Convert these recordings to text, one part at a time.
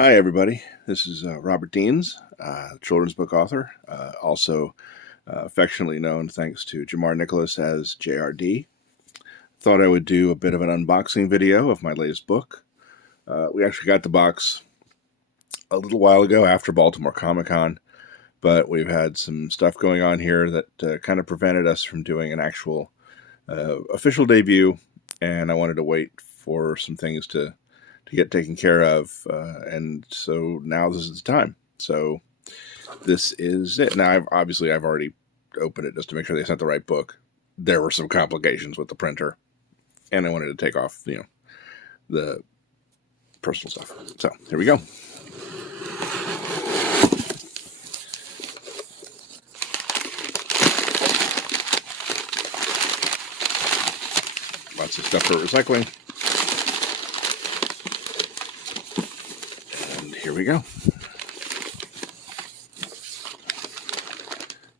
Hi, everybody. This is Robert Deans, children's book author, also affectionately known, thanks to Jamar Nicholas, as JRD. Thought I would do a bit of an unboxing video of my latest book. We actually got the box a little while ago after Baltimore Comic-Con, but we've had some stuff going on here that kind of prevented us from doing an actual official debut, and I wanted to wait for some things to get taken care of, and so now this is the time. So this is it. Now, I've already opened it just to make sure they sent the right book. There were some complications with the printer, and I wanted to take off, the personal stuff. So here we go. Lots of stuff for recycling. And here we go.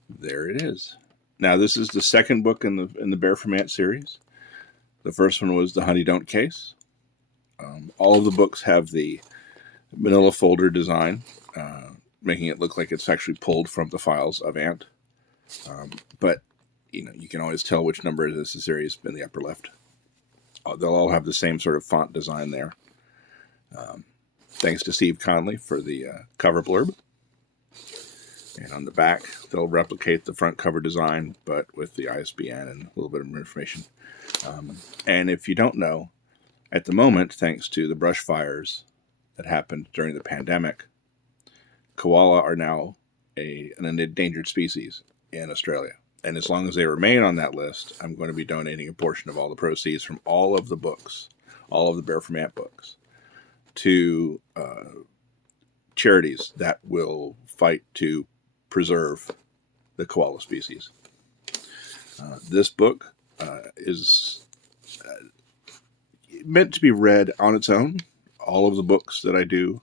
There it is. Now, this is the second book in the Bear from Ant series. The first one was the Honey Don't case. All of the books have the manila folder design, making it look like it's actually pulled from the files of Ant. But you can always tell which number this is series in the upper left. They'll all have the same sort of font design there. Thanks to Steve Conley for the cover blurb. And on the back, they'll replicate the front cover design, but with the ISBN and a little bit of information. And if you don't know, at the moment, thanks to the brush fires that happened during the pandemic, koala are now an endangered species in Australia. And as long as they remain on that list, I'm going to be donating a portion of all the proceeds from all of the books, all of the Bear from Ant books, to charities that will fight to preserve the koala species. This book is meant to be read on its own. All of the books that I do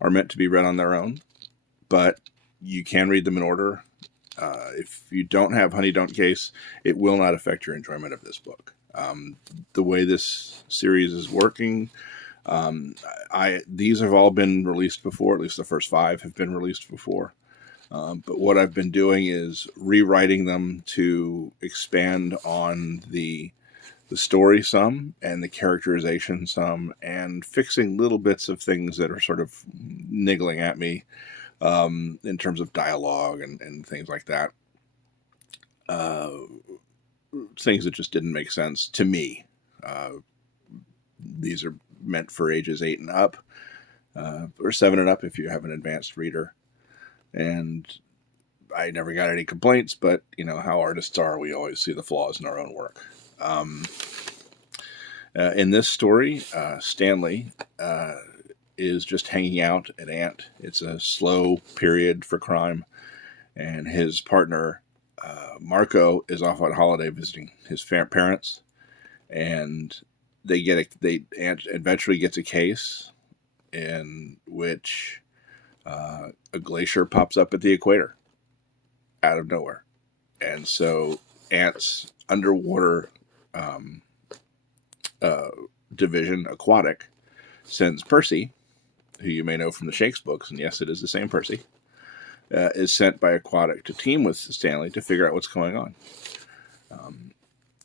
are meant to be read on their own, but you can read them in order. If you don't have Honey Don't case, it will not affect your enjoyment of this book. The way this series is working, these have all been released before. At least the first 5 have been released before. But what I've been doing is rewriting them to expand on the story some and the characterization some, and fixing little bits of things that are sort of niggling at me in terms of dialogue and things like that. Things that just didn't make sense to me. These are meant for ages 8 and up, or 7 and up if you have an advanced reader. And I never got any complaints, but how artists are, we always see the flaws in our own work. In this story, Stanley is just hanging out at Ant. It's a slow period for crime, and his partner, Marco, is off on holiday visiting his parents, and Ant eventually gets a case in which a glacier pops up at the equator out of nowhere. And so Ant's underwater division, Aquatic, sends Percy, who you may know from the Shakes books, and yes, it is the same Percy, is sent by Aquatic to team with Stanley to figure out what's going on.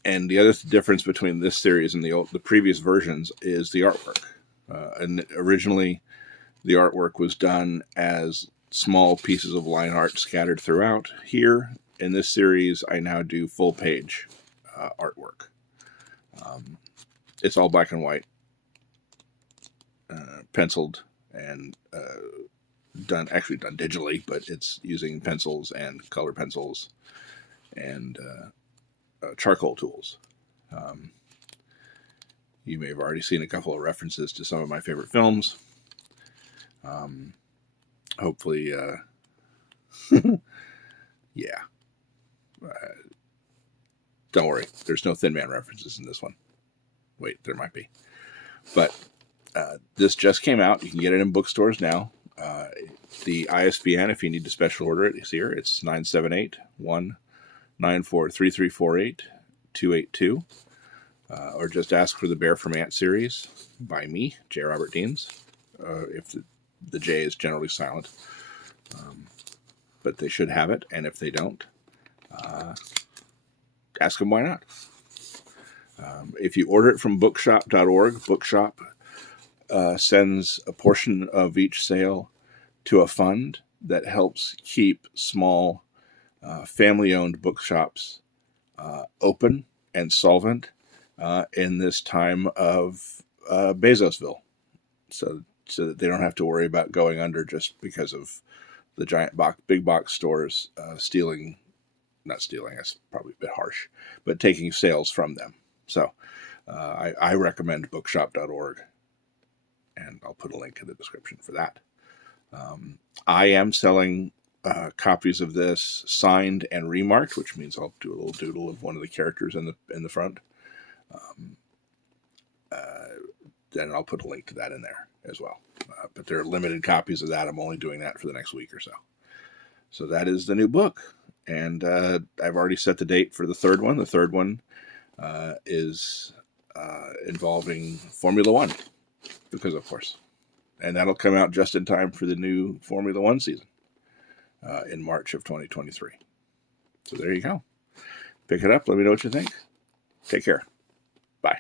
And the other difference between this series and the previous versions is the artwork. And originally, the artwork was done as small pieces of line art scattered throughout. Here, in this series, I now do full-page artwork. It's all black and white, penciled, and done digitally, but it's using pencils and color pencils and charcoal tools. You may have already seen a couple of references to some of my favorite films. Hopefully, yeah. Don't worry, there's no Thin Man references in this one. Wait, there might be. But this just came out. You can get it in bookstores now. The ISBN, if you need to special order it, is here. It's 978-194-3348-282. Or just ask for the Bear from Ant series by me, J. Robert Deans. If the J is generally silent. But they should have it, and if they don't, ask them why not. If you order it from bookshop.org, Bookshop sends a portion of each sale to a fund that helps keep small family-owned bookshops open and solvent in this time of Bezosville, so that they don't have to worry about going under just because of the big box stores not stealing, that's probably a bit harsh, but taking sales from them. So I recommend bookshop.org, and I'll put a link in the description for that. I am selling copies of this signed and remarked, which means I'll do a little doodle of one of the characters in the front. Then I'll put a link to that in there as well. But there are limited copies of that. I'm only doing that for the next week or so. So that is the new book. And I've already set the date for the third one. The third one is involving Formula One, because of course. And that'll come out just in time for the new Formula One season in March of 2023. So there you go. Pick it up. Let me know what you think. Take care. Bye.